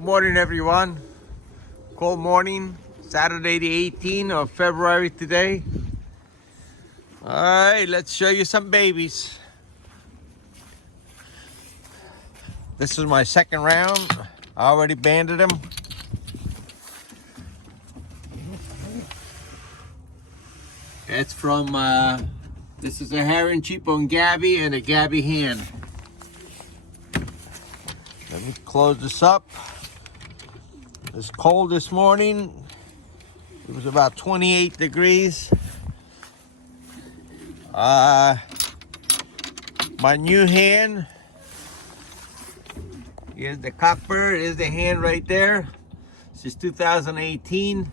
Good morning, everyone. Cold morning, Saturday the 18th of February today. All right, let's show you some babies. This is my second round. I already banded them. It's from, this is a herring cheapbone Gabby and a Gabby hen. Let me close this up. It's cold this morning. It was about 28 degrees. My new hen is the cockbird, is the hen right there. This is 2018.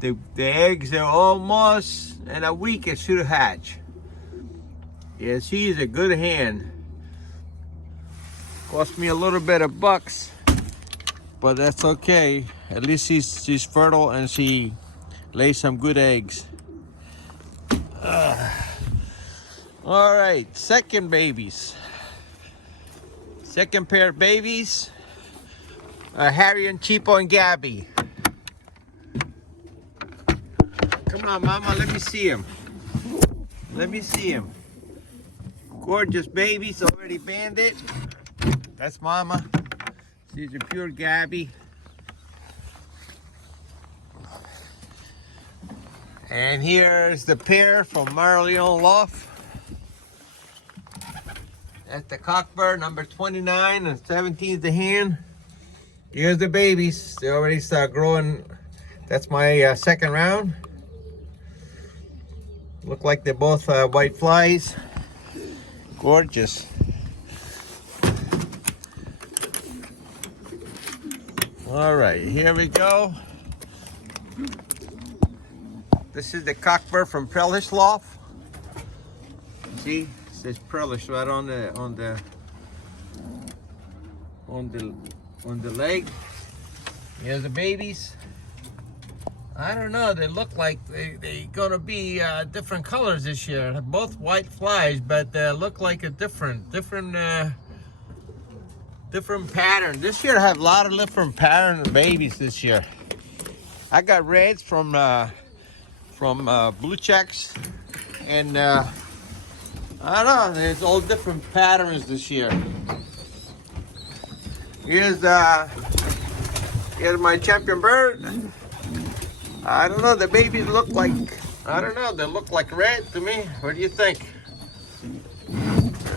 The eggs are almost in a week it should hatch. Yeah, she is a good hen. Cost me a little bit of bucks, but that's okay. At least she's fertile and she lays some good eggs. All right, second babies. Second pair of babies. Harry and Cheapo and Gabby. Come on, Mama, let me see him. Let me see him. Gorgeous babies, already banded. That's Mama. She's a pure Gabby. And here's the pair from Marleon Loft. That's the cockbird, number 29 and 17 is the hen. Here's the babies. They already start growing. That's my second round. Look like they're both white flies. Gorgeous. All right, here we go. This is the cockbird from Prelish Loft. See, it says Prelish right on the leg. Here's the babies. I don't know. They look like they're gonna be different colors this year. Both white flies, but they look like a different pattern. This year I have a lot of different pattern of babies this year. I got reds from blue checks, and I don't know, there's all different patterns this year. Here's my champion bird. I don't know, the babies look like, I don't know, they look like red to me. What do you think?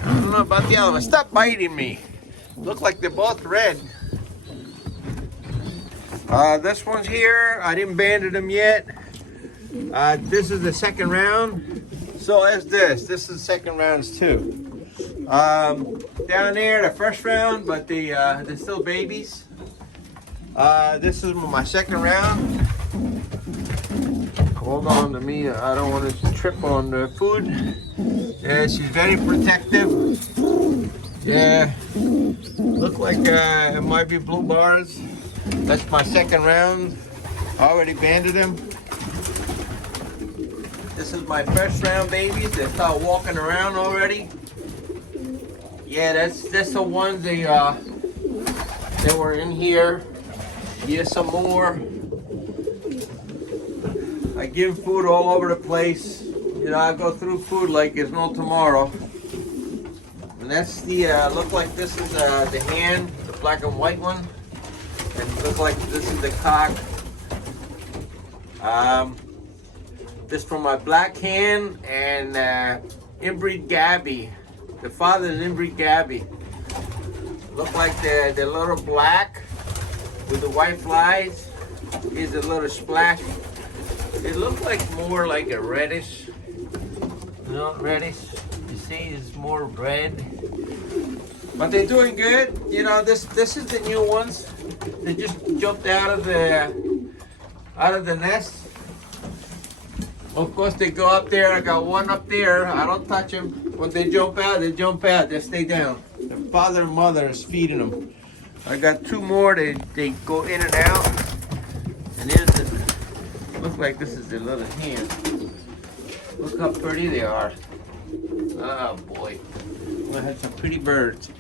I don't know about the other one. Stop biting me. Look like they're both red. This one's here. I didn't banded them yet. This is the second round. So is this. This is the second rounds too. Down there, the first round, but they're still babies. This is my second round. Hold on to me. I don't want to trip on the food. Yeah, she's very protective. Yeah, look like it might be blue bars. That's my second round. I already banded them. This is my first round babies. They start walking around already. Yeah, that's the ones they were in here. Here's some more. I give food all over the place. You know, I go through food like there's no tomorrow. And that's the, look like this is the hen, the black and white one. And look like this is the cock. This from my black hen and inbreed Gabby. The father is inbreed Gabby. Look like they're a little black with the white flies. Here's a little splash. It looks like more like a reddish. No, reddish. You see, it's more red. But they're doing good. You know, this is the new ones. They just jumped out of the nest. Of course, they go up there. I got one up there. I don't touch them. When they jump out, they jump out. They stay down. The father and mother is feeding them. I got two more. They go in and out. And here's the. Looks like this is the little hen. Look how pretty they are. Oh boy. I had some pretty birds.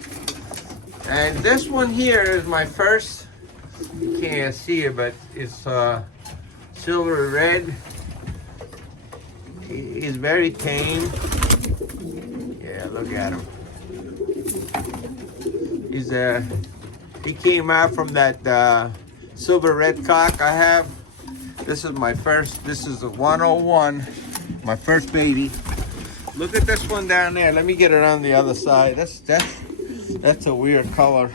And this one here is my first You can't see it, but it's silver red. He's very tame. Yeah, look at him. He came out from that silver red cock I have. This is my first. This is a 101, my first baby. Look at this one down there. Let me get it on the other side. That's a weird color.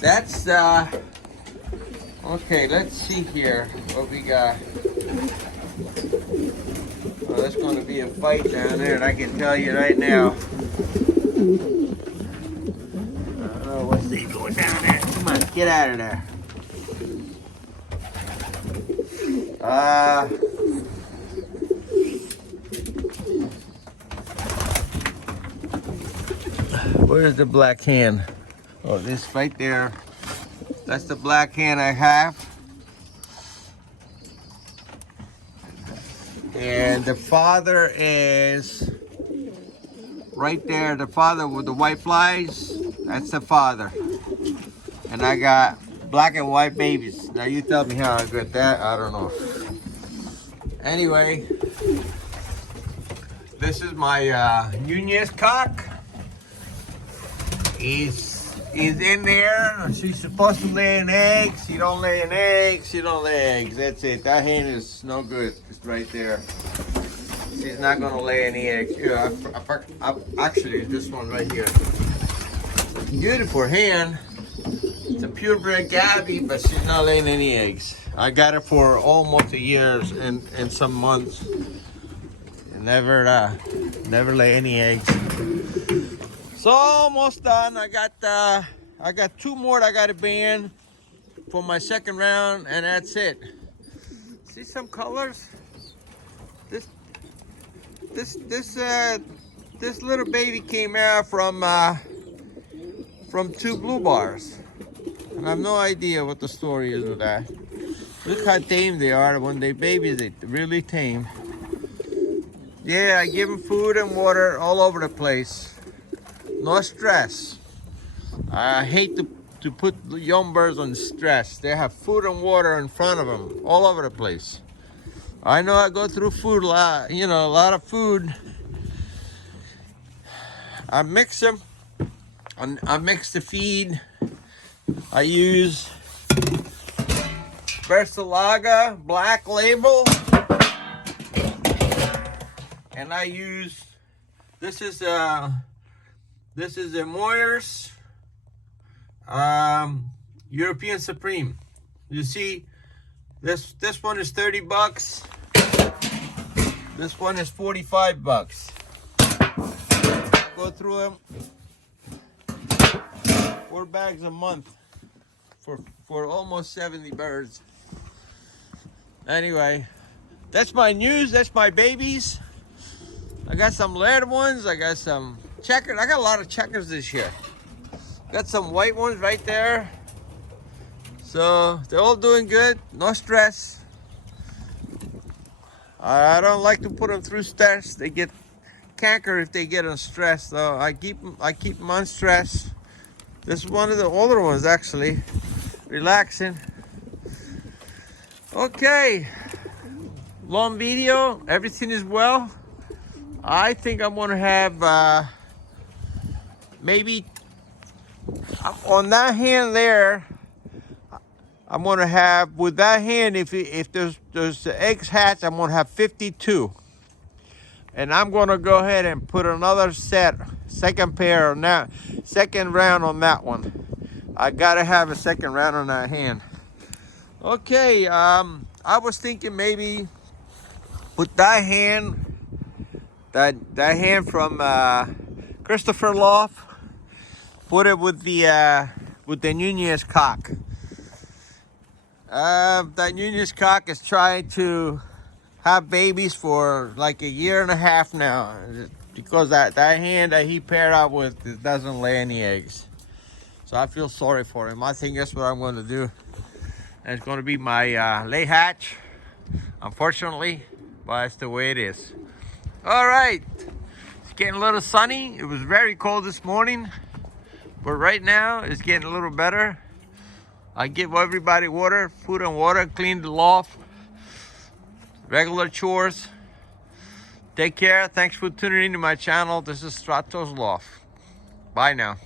That's okay. Let's see here what we got. Oh, there's going to be a fight down there, and I can tell you right now. I don't know what's he doing down there. Come on, get out of there. Where's the black hen? Oh, this right there. That's the black hen I have. And the father is right there. The father with the white flies, that's the father. And I got black and white babies. Now you tell me how I got that, I don't know. Anyway, this is my Nunez cock. He's in there. She's supposed to lay an egg. She don't lay an egg. She don't lay eggs. That's it. That hen is no good. It's right there. She's not gonna lay any eggs. Yeah, actually, this one right here. Beautiful hen. It's a purebred Gabby, but she's not laying any eggs. I got her for almost a year and some months. And never lay any eggs. So almost done. I got two more that I got to ban for my second round, and that's it. See some colors? This little baby came out from 2 blue bars, and I have no idea what the story is with that. Look how tame they are. When they babies, they really tame. Yeah, I give them food and water all over the place. No stress. I hate to put young birds on stress. They have food and water in front of them all over the place. I know I go through food a lot, a lot of food. I mix them. I mix the feed. I use Versalaga Black Label. And I use, this is a Moyers European Supreme. You see, this one is 30 bucks. This one is 45 bucks. Go through them. 4 bags a month for almost 70 birds. Anyway, that's my news. That's my babies. I got some red ones. I got some checkers. I got a lot of checkers this year. Got some white ones right there. So they're all doing good. No stress. I don't like to put them through stress. They get canker if they get on stress. So I keep them on stress. This is one of the older ones actually. Relaxing. Okay. Long video. Everything is well. I think I'm gonna have maybe on that hand there. I'm gonna have with that hand. If there's eggs hatch, I'm gonna have 52, and I'm gonna go ahead and put another second pair on that, second round on that one. I gotta have a second round on that hand. Okay. I was thinking maybe put that hand. That hand from Christopher Loft, put it with the Nunez cock. That Nunez cock is trying to have babies for like a year and a half now, because that hand that he paired up with, it doesn't lay any eggs. So I feel sorry for him. I think that's what I'm going to do. And it's going to be my lay hatch, unfortunately, but it's the way it is. All right, getting a little sunny. It was very cold this morning, but right now it's getting a little better. I give everybody water, food and water, clean the loft, regular chores. Take care. Thanks for tuning into my channel. This is Strato's Loft. Bye now.